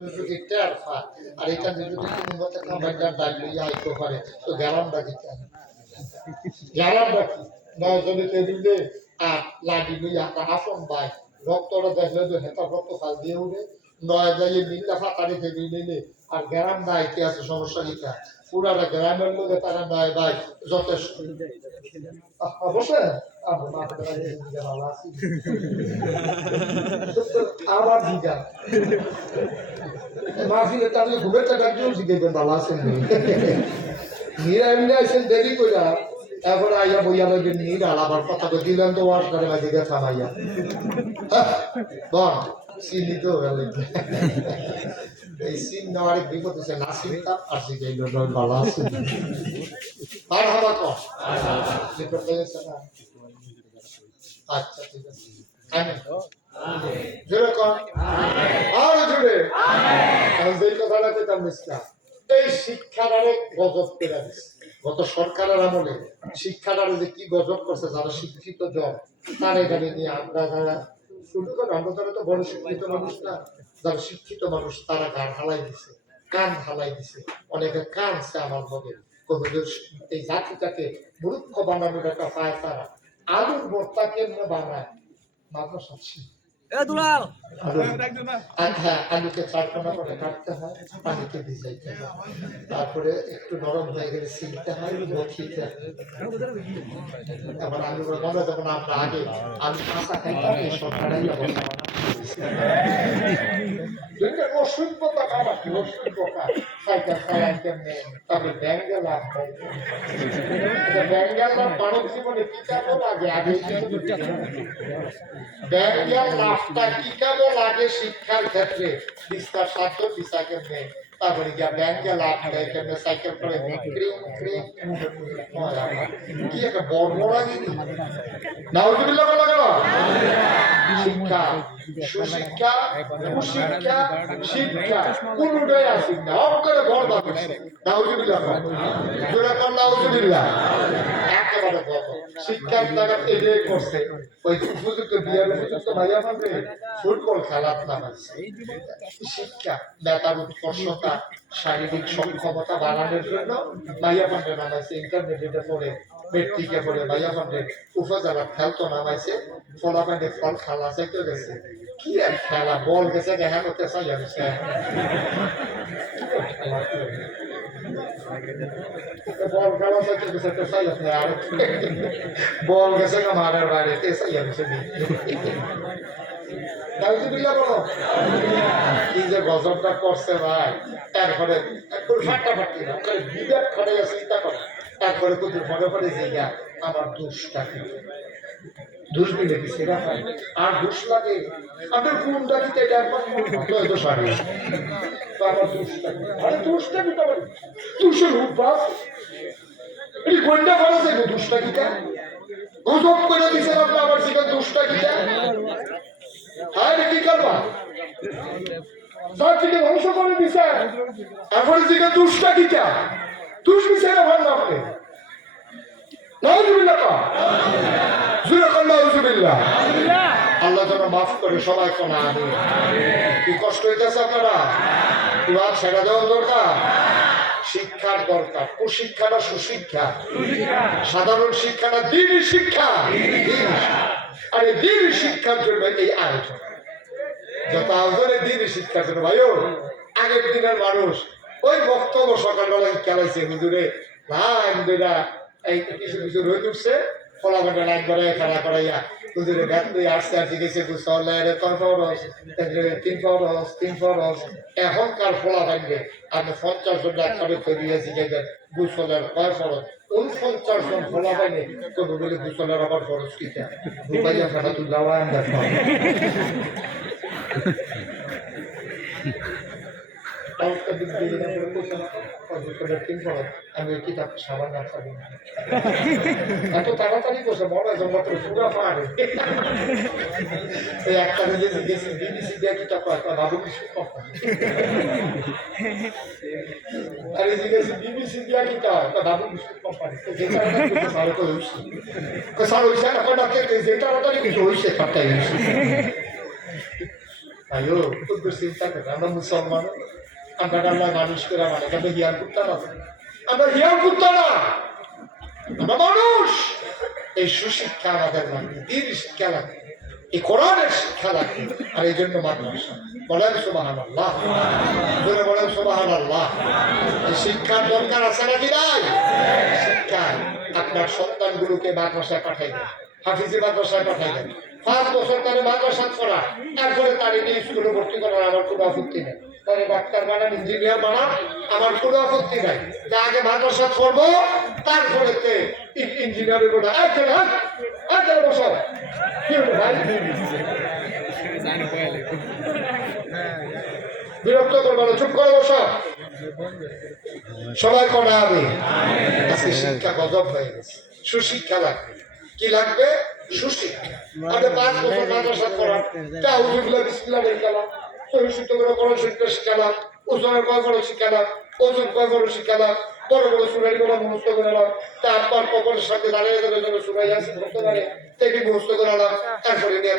যদি টের পায় আর এটা যদি কোনো মতে কামাইটা ডাকলে আইতে পারে তো গ্যারান্টা দিতে হবে গ্যারান্টা কি নয় জনে টেবিলে আর লাডি লইয়া আসন ভাই রক্তটা দেখলে তো হেতা রক্ত ফাল দিয়ে উঠে নয় যাইয়ে মিল্লা ফাঁকারি টেবিল নিলে আর গ্যারান্টা আইতে আছে সমস্যা কিটা পুরাটা গ্রামের লোকে তারা নয় ভাই যথেষ্ট অবশ্যই আবার দিঘা মাহফিলে তাহলে ঘুমের টাকাটিও শিখেছেন ভালো আছেন মীরা এমনি আইসেন দেরি কইরা এরপরে আইয়া বইয়া লাগবে নীর আর আবার কথা দিলেন তো ওয়াশ করে মাঝে গেছে থামাইয়া বল চিনি তো এই সিন নেওয়ার বিপদ হচ্ছে না চিন্তা আর শিখাইল ভালো আছে আর হবা কম আচ্ছা ঠিক আছে এই শিক্ষাটারে গজব করে দিচ্ছে গত সরকারের আমলে শিক্ষাটারে যে কি গজব করছে যারা শিক্ষিত জন তার এখানে নিয়ে আমরা যারা শুরু করে আমরা তারা তো বড় শিক্ষিত মানুষ না যারা শিক্ষিত মানুষ তারা গান হালাই দিছে কান হালাই দিছে অনেকে কানছে আমার মনে এই জাতিটাকে মূর্খ বানানোর একটা পায় তারা আলুর ভর্তা কেমনে বানায় মাত্র সাচ্ছি আলুকে চারখানা করে কাটতে হয় পানিতে ভিজাইতে হয় তারপরে একটু নরম হয়ে গেলে ছিলতে হয় মথিতে আবার আলু মনে যখন আমরা আগে আলু কাঁচা খাইতাম এই সরকারাই অবস্থা অসুস্থতা খাবার অসুস্থতা খাইতে খাই কেমনে তবে ব্যাঙ্গেল লাভ ব্যাঙ্গেল লাভ মানব জীবনে কি কেমন লাগে আগে ব্যাঙ্গেল লাভটা কি কেমন লাগে শিক্ষার ক্ষেত্রে বিস্তার সাধ্য দিশা কেমনে তারপরে গিয়া ব্যাংকে লাভ হয় কেমনে সাইকেল করে কি একটা বর্বরাগী নাউজুবিল্লাহ বলা গেল শিক্ষা সুশিক্ষা কুশিক্ষা শিক্ষা কোনটাই আসি না অঙ্কের ঘর বাঁধছে নাউজুবিল্লাহ জোরে কর নাউজুবিল্লাহ একেবারে বড় শিক্ষার টাকা এটাই করছে ওই উপযুক্ত বিয়ার উপযুক্ত ভাইয়া মানে ফুটবল খেলার নামাইছে শিক্ষা বেতার উৎকর্ষতা শারীরিক সক্ষমতা বাড়ানোর জন্য ভাইয়া ফান্ডে নামাইছে ইন্টারমিডিয়েটে পড়ে মেট্রিকে পড়ে ভাইয়া ফান্ডে উপজেলা খেলতো নামাইছে ফলাফান্ডে ফল খেলা চাইতে গেছে কি আর খেলা বল গেছে দেখা করতে চাই গেছে বল খেলা চাইতে গেছে তো চাই আপনি আর বল গেছে মারার বাইরে তে চাই গেছে কি যে গজবটা করছে ভাই তারপরে ফাটাফাটি না বিবেক খড়ে গেছে চিন্তা করে তারপরে কুকুর মনে পড়ে যে আমার দোষটা কি দোষ দিলে কি সেটা হয় আর দোষ লাগে আমার কোনটা কি এটা একবার দোষ আগে তো আমার দোষটা কি আরে দোষটা কি তোমার দোষের উপাস এই কোনটা ভালো যাবে দোষটা কি গজব করে দিছে আপনি আমার সেটা দোষটা কি হ্যাঁ কি করবা জাতিকে ধ্বংস করে দিছে এখন দিকে দুষ্টা কিটা দুষ দিছে না ভালো আপনি নাউজুবিল্লাহ নাউজুবিল্লাহ আল্লাহ যেন মাফ করে সবাই কোন আমিন কি কষ্ট হইতেছে আপনারা তোমার ছেড়ে দেওয়ার দরকার শিক্ষার দরকার কুশিক্ষা না সুশিক্ষা সাধারণ শিক্ষা না দ্বীনি শিক্ষা আর এই দ্বীনি শিক্ষার জন্য এই আয়োজন যত আয়োজনে দ্বীনি শিক্ষার জন্য ভাইও আগের দিনের মানুষ ওই বক্তব্য সকালবেলা খেলাইছে হুজুরে লাইন দুইটা এই কিছু কিছু রয়ে উঠছে ফলাফলটা লাইন করে খেলা করাইয়া হুজুরে ব্যাট দিয়ে আসতে আসতে গেছে গুসলের তিন ফরস এখনকার ফলা ভাঙবে আপনি 50 জন একসাথে করিয়েছি গুসলের কয় ফরস 49 জন ফলা ভাঙে তো বলে গুসলের আবার ফরস কিটা দুবাইয়া ফাটা তুল্লাহ আমি কিতাব সাবান এত তাড়াতাড়ি করছে মনে জমা পুরো পারে একটা বিবিসি দিয়ে কিতাব বাবু কিছু আরে জিজ্ঞেস বিবিসি দিয়া কিতাব বাবু কিছু কোম্পানি ভালো করে হয়েছে সার হয়েছে এখন যে তাড়াতাড়ি কিছু হয়েছে তারটাই হয়েছে আয়ো খুব চিন্তা করে আমরা মুসলমান আমরা আল্লাহ মানুষ করে মানে আমরা হিয়ার করতাম না আমরা হিয়ার করতাম না আমরা মানুষ এই সুশিক্ষা আমাদের লাগবে দিন শিক্ষা লাগবে এই কোরআনের শিক্ষা লাগবে আর এই জন্য মাদ্রাসা বলেন সুবহানাল্লাহ জোরে বলেন সুবহানাল্লাহ এই শিক্ষার দরকার আছে নাকি নাই শিক্ষায় আপনার সন্তানগুলোকে মাদ্রাসায় পাঠাইবেন হাফিজি মাদ্রাসায় পাঠাইবেন 5 বছর তারা মাদ্রাসা করা তারপরে তার এই স্কুলে ভর্তি করার আমার কোনো আপত্তি নেই তাহলে ডাক্তার বানান ইঞ্জিনিয়ার বানান আমার কোনো আপত্তি নাই তা আগে মাদ্রাসা করবো তারপরে ইঞ্জিনিয়ারের গোটা বসো কি হলো ভাই বিরক্ত করবো না চুপ করে বসো সবাই করা হবে আজকে শিক্ষা গজব হয়ে গেছে সুশিক্ষা লাগবে কি লাগবে সুশিক্ষা আমাদের 5 বছর মাদ্রাসা করার তাওহীদুল বিসমিল্লাহ শিখালাম সহিষ্ণুতা করে কোরআন শরীফ শিখালাম ওজনের কয় বড় শিখালাম ওজন কয় বড় শিখালাম বড় বড় সুরাই বড় মুখস্থ করালাম তারপর কবরের সাথে দাঁড়িয়ে দাঁড়িয়ে সুরাই আছে মুখস্থ করে থেকে মুখস্থ করালাম তারপরে নিয়ে